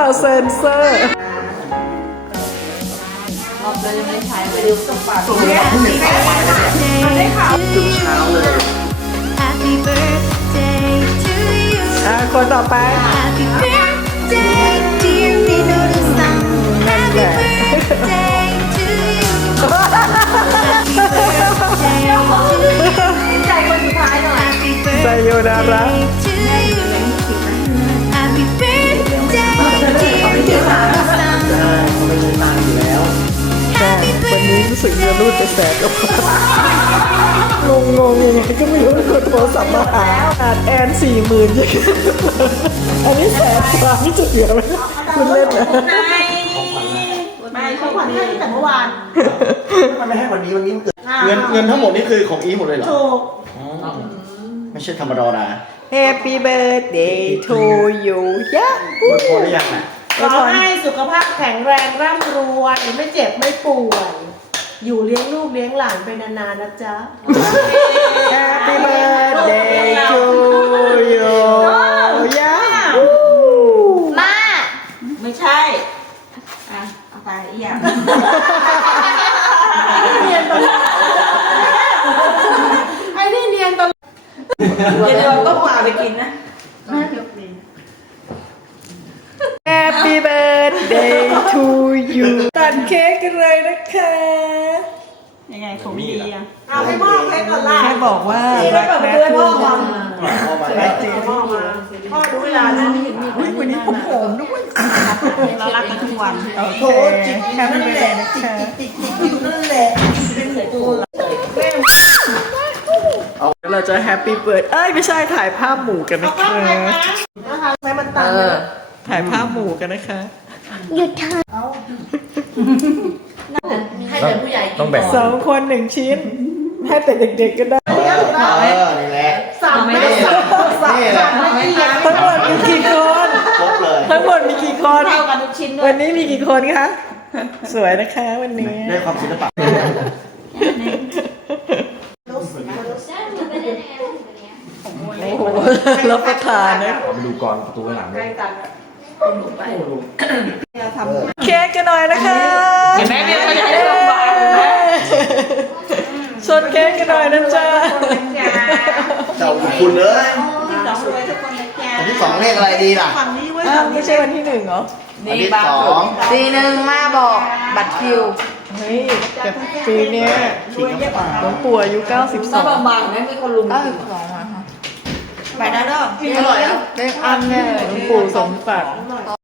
เซนเซอร์รอบเลยยังไม่ใช้ไปดูสปาตัวได้ค่ะทุกเช้าเลย Happy birthday to you. คนต่อไป Happy birthday, dear Minoru-san. Happy birthday to you. Happy birthday to you. ใจคนสุดท้ายหน่อย Happy ไซโยนาระ birthday to you. Happy birthday, dear Minoru-san. เขาไม่ได้มาอยู่แล้วแต่วันนี้รู้สึกจะรูดจะแสบแล้วงงยังไงก็ไม่รู้กดโทรศัพท์มาหาอาดแอน40,000ยังอันนี้แสบกว่านี่จะเหลือไหมคุณเล่นนะไม่ชอบผ่อนให้แต่เมื่อวานมันไม่ให้วันนี้เกิดเงินทั้งหมดนี่คือของอีหมดเลยเหรอถูกไม่ใช่ธรรมดานะ Happy birthday to you ยะพอหรือยังน่ะขอให้สุขภาพแข็งแรงร่ำรวยไม่เจ็บไม่ป่วย อยู่เลี้ยงลูกเลี้ยงหลานไปนานๆนะจ๊ะ Happy birthday to you ยะมาไม่ใช่อ่ะเอาไปอีกอย่างไอ้นี่เนียนตลอดเดี๋ยวต้องมาไปกินนะ Happy birthday to you ตัดเค้กกันเลยนะคะยังไงผมดีอ่ะเอาให้มอบให้ก่อนล่ะแค่บอกว่าที่ไม่รักเปิดแม่เพื่อนทุพ่อกคมานพ่อมาพ่อมาพ่อรู้เวลาแล้วอุ๊ยวันนี้ผมหอมด้วยเรารักกันทุกวันโอเคแฮปปี้เบิร์ดเดย์นะคะอยู่นั่นแหละเป็นเหมือนตัวเราจะแฮปปี้เบิร์ดไม่ใช่ถ่ายภาพหมู่กันนะคะนะคะแม่มันตันถ่ายภาพหมู่กันนะคะหยุดเถอะให้แต่ผู้ใหญ่กิน 2 คน1 ชิ้น ให้แต่เด็กๆก็ได้นี่แหละสามไม่สามนี่แหละทั้งหมดมีกี่คนครบเลยทั้งหมดมีกี่คนเท่ากันทุกชิ้นด้ววัยนนี้มีกี่คนคะ สวยนะคะวันนี้ด้วยความศิลปะโอ้โหรับประทานนะมาดูกรประตูข้างหลังด้วยเค้กกันหน่อยนะคะเห็นไหมเนี่ยเขาอยากให้โรงพยาบาลเห็นไหมชนเค้กกันหน่อยนะจ๊ะเจ้าคุณเลยสองรวยทุกคนนะจ๊ะอันที่สองเลขอะไรดีล่ะฝั่งนี้เว้ยอ้าวไม่ใช่วันที่1เหรออันที่สองตีหนึ่งมาบอกบัตรคิวเฮ้ยแต่ปีเนี้ยหลวงปู่อายุ92 ต้องบางๆนะมีคนลุมไปได้เด้ออร่อยแล้วเลขอันเนี่ยหลวงปู่สมศักดิ์